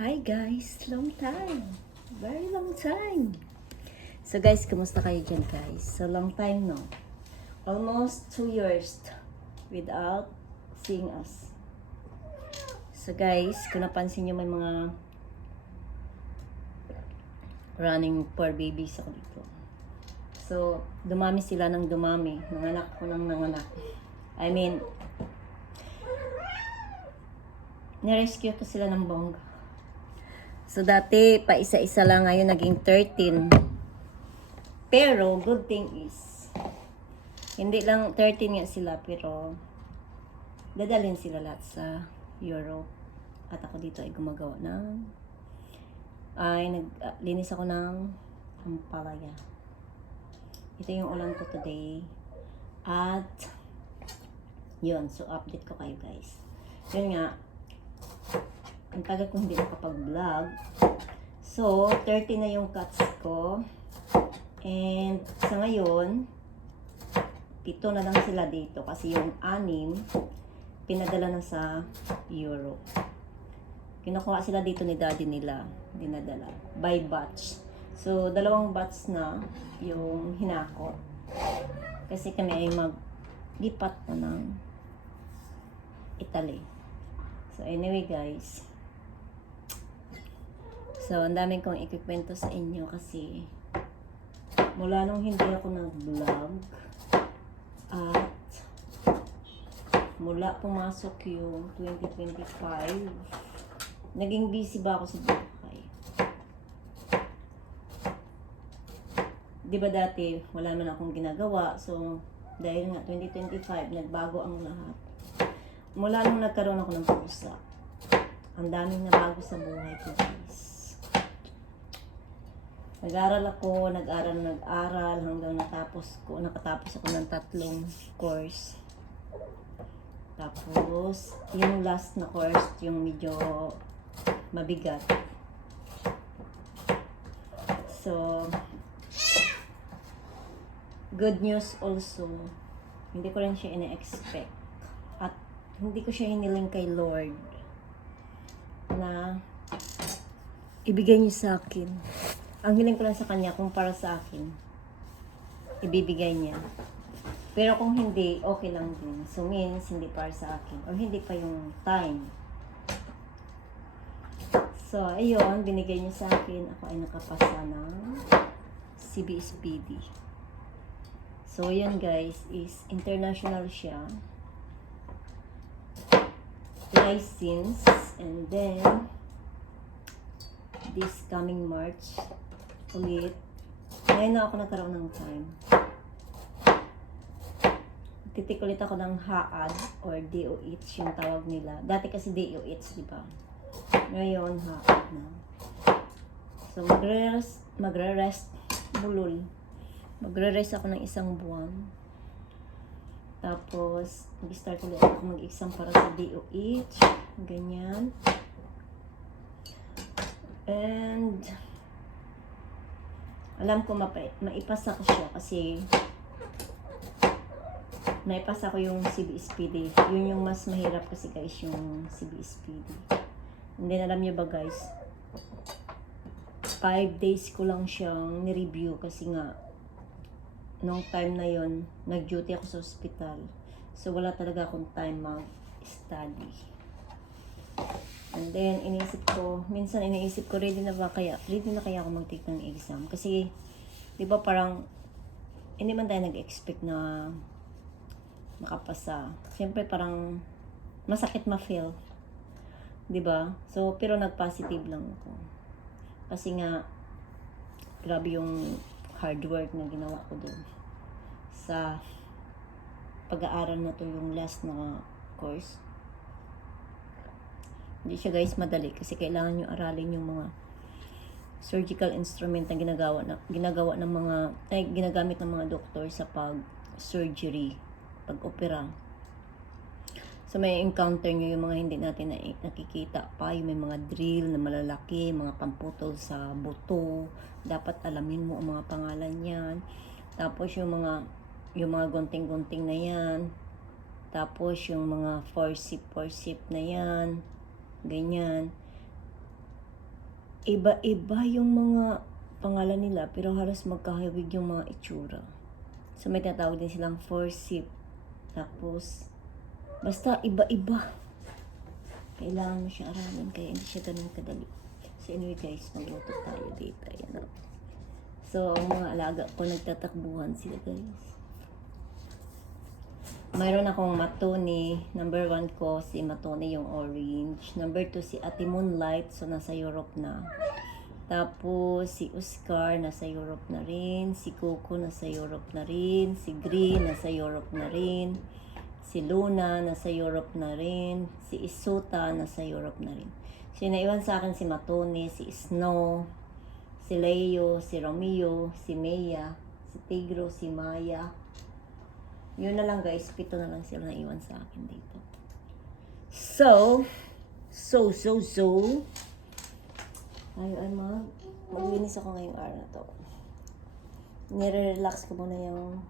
Hi guys, long time. Very long time. So guys, kumusta kayo dyan guys? So long time no. Almost 2 years without seeing us. So guys, kung napansin nyo may mga running poor babies ako dito. So, dumami sila ng dumami. Nanganak ko ng nanganak. I mean, nirescue ko sila ng bongga. So, dati, pa isa-isa lang, ngayon naging 13. Pero, good thing is, hindi lang 13 nga sila, pero, dadalhin sila lahat sa Europe. At ako dito ay gumagawa naglinis ako ng ampalaya. Ito yung ulam ko today. At, yun, so update ko kayo guys. Yun nga, ang tagal ko hindi nakapag-vlog. So, 30 na yung cuts ko. And, sa ngayon, 7 na lang sila dito. Kasi yung 6, pinadala na sa Europe. Kinukuha sila dito ni daddy nila. Dinadala. By batch. So, 2 batch na yung hinakot. Kasi kami ay mag-lipat na ng Italy. So, anyway guys. So, ang daming kong ikikwento sa inyo kasi mula nung hindi ako nag-vlog at mula pumasok yung 2025, naging busy ba ako sa buhay? Diba dati, wala man akong ginagawa. So, dahil nga 2025, nagbago ang lahat. Mula nung nagkaroon ako ng pusa, ang daming nabago sa buhay ko guys. Nag-aral hanggang nakatapos ako ng 3 course. Tapos, yung last na course, yung medyo mabigat. So, good news also, hindi ko rin siya ina-expect. At hindi ko siya hiniling kay Lord na ibigay niyo sa akin. Ang hiling ko lang sa kanya kung para sa akin, ibibigay niya. Pero kung hindi, okay lang din. So means, hindi para sa akin. Or hindi pa yung time. So, ayun, binigay niya sa akin. Ako ay nakapasa ng CBSPD. So, yun guys, is international siya. License. And then, this coming March, ulit. Ngayon na ako nagkaroon ng time. Titik ulit ako ng HAAD or DOH yung tawag nila. Dati kasi DOH, di ba? Ngayon, HAAD na. So, magre-rest ako ng 1 buwan. Tapos, mag-start ulit ako mag-exam para sa DOH. Ganyan. And, alam ko maipasa ko siya kasi naipasa ko yung CBSPD. Yun yung mas mahirap kasi guys, yung CBSPD. And then, alam niyo ba guys, 5 days ko lang siyang ni-review kasi nga, nung time na yon nag-duty ako sa hospital. So, wala talaga akong time mag-study. And then, minsan iniisip ko, ready na kaya ako mag-take ng exam? Kasi, di ba parang, hindi man tayo nag-expect na makapasa. Siyempre, parang, masakit ma-feel. Di ba? So, pero nag-positive lang ako. Kasi nga, grabe yung hard work na ginawa ko doon. Sa pag-aaral na to yung last na course. Hindi siya guys madali kasi kailangan nyo aralin yung mga surgical instrument na ginagamit ng mga doktor sa pag-surgery, pag-opera. So may encounter nyo yung mga hindi natin nakikita pa, yung may mga drill na malalaki, mga pamputol sa buto. Dapat alamin mo ang mga pangalan yan. Tapos yung mga gunting-gunting na yan. Tapos yung mga forceps na yan. Ganyan. iba-iba yung mga pangalan nila, pero halos magkahawig yung mga itsura. So, may tinatawag din silang forsip. Tapos, basta iba-iba. Kailangan mo siya aralin, kaya hindi siya ganun kadali. So, anyway guys, magluto tayo dito. Ayan, oh. So, ang mga alaga ko, nagtatakbuhan sila guys. Mayroon akong Matone. Number 1 ko, si Matone yung orange. Number 2, si Ate Moonlight. So, nasa Europe na. Tapos, si Oscar, nasa Europe na rin. Si Coco, nasa Europe na rin. Si Green, nasa Europe na rin. Si Luna, nasa Europe na rin. Si Isuta, nasa Europe na rin. So, naiwan sa akin si Matone, si Snow, si Leo, si Romeo, si Maya, si Tigro, si Maya. Yun na lang guys, 7 na lang sila naiwan sa akin dito. So, tayo ay maglinis ako ngayong araw na to. Nire-relax ko muna yung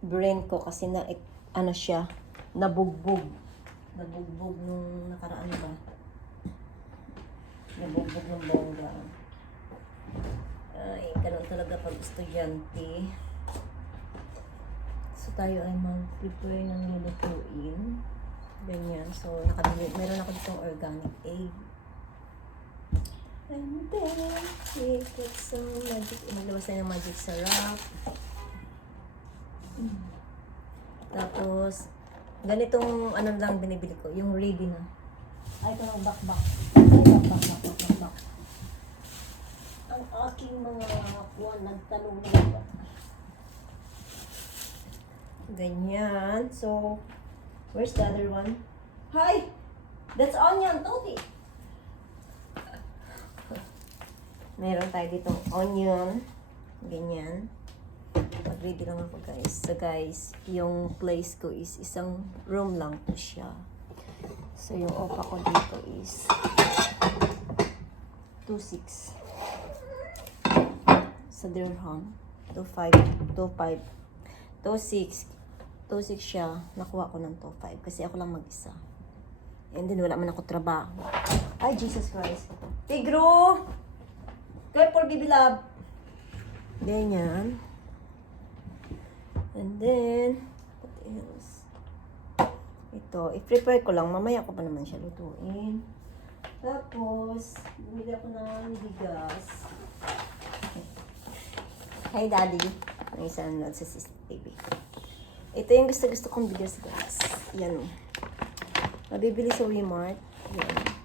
brain ko kasi ano siya, nabugbog nung nakaraan ba. Nabugbog ng bongga. Ay, ganun talaga pag estudyante. So, tayo ay mag-prepare ng lulutuin. Ganyan. So, meron ako ditong organic egg. And then, we put some magic. Maglabas tayo ng magic sarap. Tapos, ganitong ano lang binibili ko. Yung ready na. Ay, ito ng bakbak. Bakbak. Ang aking mga kuwan, nagtanong na. Ganyan. So, where's the other one? Hi! That's onion, Toti! Meron tayo ditong onion. Ganyan. Mag-ready lang ako guys. So guys, yung place ko is isang room lang po siya. So yung opa ko dito is 2.6 sa dirham. 2.6 siya. Nakuha ko ng 2.5 kasi ako lang mag-isa. And then wala man ako trabaho. Ay, Jesus Christ. Tigro! Careful, baby love. Ganyan. And then, what else? Ito, i-prepare ko lang. Mamaya ko pa naman siya lutuin. Tapos, bumili ako ng bigas. Hi, Daddy. Ang isa na sa CCTV. Ito yung gusto kong bigas, guys. Yan. Mabibili sa Walmart. Yan.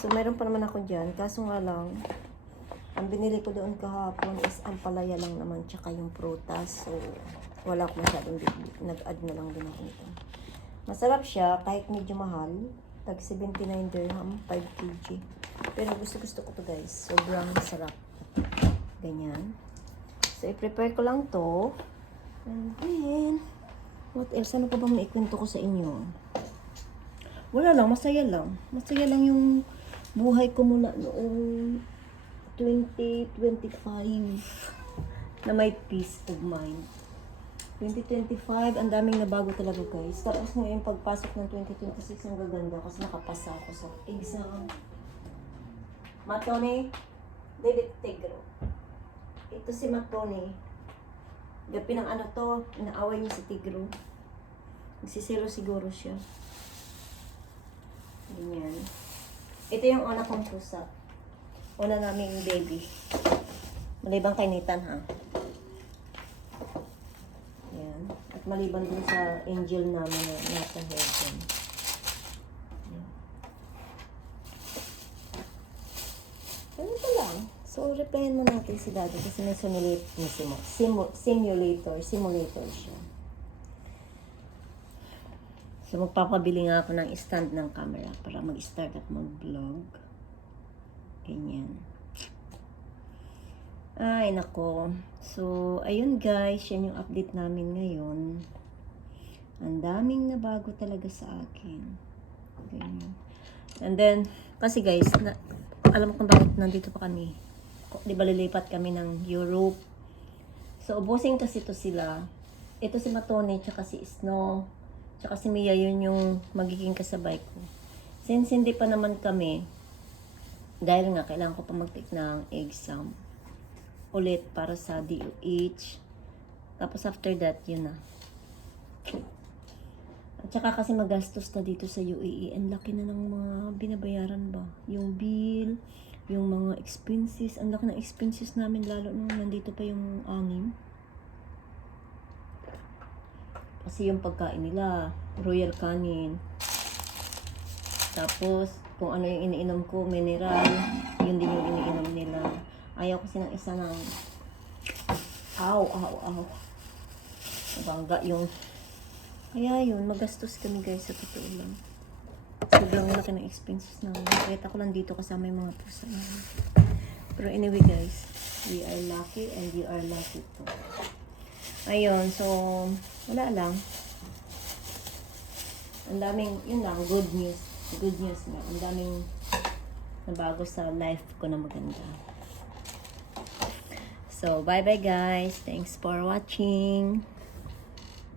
So, meron pa naman ako dyan. Kaso nga lang, ang binili ko doon kahapon is ang palaya lang naman, tsaka yung prutas. So, wala ko masyadong bibili. Nag-add na lang din ako nito. Masarap siya, kahit medyo mahal. Tag 79 dirham, 5 kg. Pero gusto ko to guys. Sobrang sarap. Ganyan. So, i-prepare ko lang to. And then, what else? Ano pa bang maikwento ko sa inyo? Wala lang, masaya lang. Masaya lang yung buhay ko mula noong 2025 na may peace of mind. 2025, ang daming nabago talaga guys. Tapos ngayon pagpasok ng 2026, ang gaganda kasi nakapasa ako sa exam. Matone, David Tigro. Ito si Matone. Gabi ng ano to, inaaway niya si Tigro. Nagsisiro siguro siya. Ganyan. Ito yung una kong pusa. Una naming baby. Malibang kay Nathan, ha? Yan. At maliban din sa angel namin na nasa heaven. Yan. Ganito lang. So, replyan mo natin si Daddy kasi may simulator siya. So, magpapabili nga ako ng stand ng camera para mag-start at mag-vlog. Ganyan. Ay, nako. So, ayun guys, yan yung update namin ngayon. Ang daming nabago talaga sa akin. Ganyan. And then, kasi guys, alam mo kung bakit nandito pa kami. Di ba lilipat kami ng Europe. So, ubusin kasi to sila. Ito si Matone, tsaka si Snow, tsaka si Mia, yun yung magiging kasabay ko. Since hindi pa naman kami, dahil nga kailangan ko pa mag-take ng exam ulit para sa DOH. Tapos after that, yun na. At saka kasi magastos na dito sa UAE. Ang laki na ng mga binabayaran ba? Yung bill, yung mga expenses. Ang laki ng expenses namin lalo nung nandito pa yung anim. Kasi yung pagkain nila, royal canin. Tapos, kung ano yung iniinom ko, mineral, yun din yung iniinom nila. Ayaw kasi ng isa ng aw. Bangga yung kaya yun, magastos kami guys sa totoo lang. Sobrang laki ng expenses namin. Kita ko lang dito kasama yung mga pusa namin. Pero anyway guys, we are lucky and you are lucky too. Ayun, so wala lang. Ang daming, yun lang, good news. Good news na. Ang daming nabago sa life ko na maganda. So, bye-bye guys. Thanks for watching.